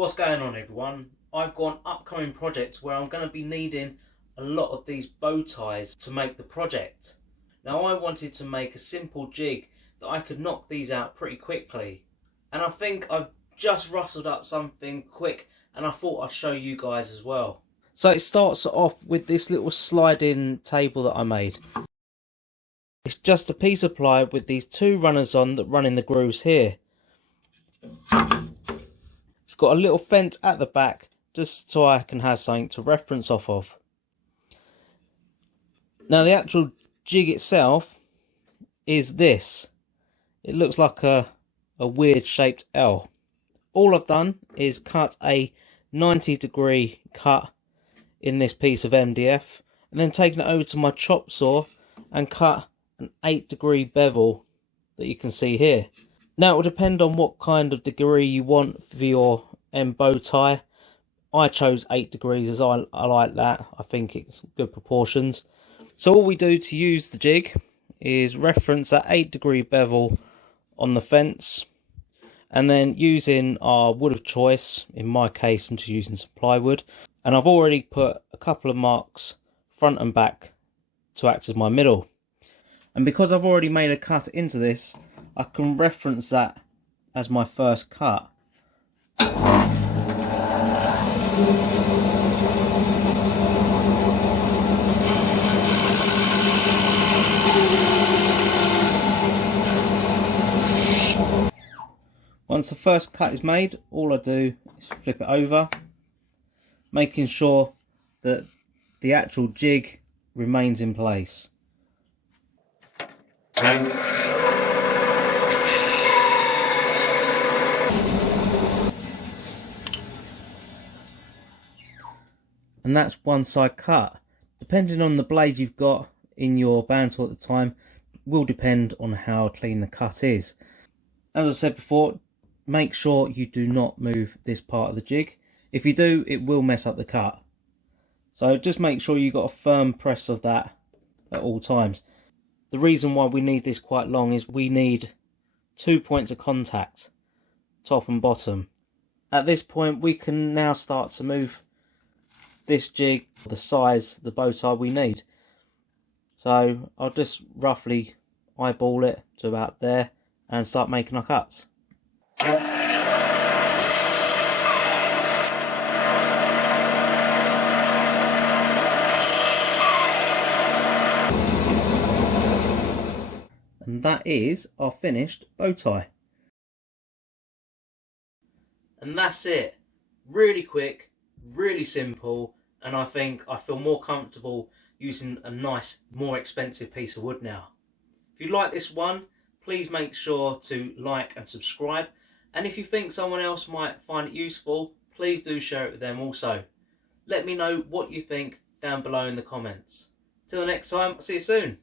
What's going on, everyone? I've got an upcoming project where I'm going to be needing a lot of these bow ties to make the project. Now, I wanted to make a simple jig that I could knock these out pretty quickly, and I think I've just rustled up something quick, and I thought I'd show you guys as well. So it starts off with this little sliding table that I made. It's just a piece of ply with these two runners on that run in the grooves here. It's got a little fence at the back just so I can have something to reference off of. Now the actual jig itself is this. It looks like a weird shaped L. All I've done is cut a 90-degree cut in this piece of MDF and then taken it over to my chop saw and cut an 8-degree bevel that you can see here. Now it will depend on what kind of degree you want for your bow tie. I chose 8 degrees as I like that. I think it's good proportions. So all we do to use the jig is reference that 8-degree bevel on the fence, and then using our wood of choice, in my case I'm just using some plywood, and I've already put a couple of marks front and back to act as my middle. And because I've already made a cut into this, I can reference that as my first cut. Once the first cut is made, all I do is flip it over, making sure that the actual jig remains in place. And that's one side cut. Depending on the blade you've got in your bandsaw at the time will depend on how clean the cut is. As I said before, make sure you do not move this part of the jig. If you do, it will mess up the cut. So just make sure you got a firm press of that at all times. The reason why we need this quite long is we need 2 points of contact, top and bottom. At this point we can now start to move this jig the size the bow tie we need. So I'll just roughly eyeball it to about there and start making our cuts. And that is our finished bow tie. And that's it. Really quick, really simple, and I think I feel more comfortable using a nice, more expensive piece of wood now. If you like this one, please make sure to like and subscribe. And if you think someone else might find it useful, please do share it with them also. Let me know what you think down below in the comments. Till next time, see you soon.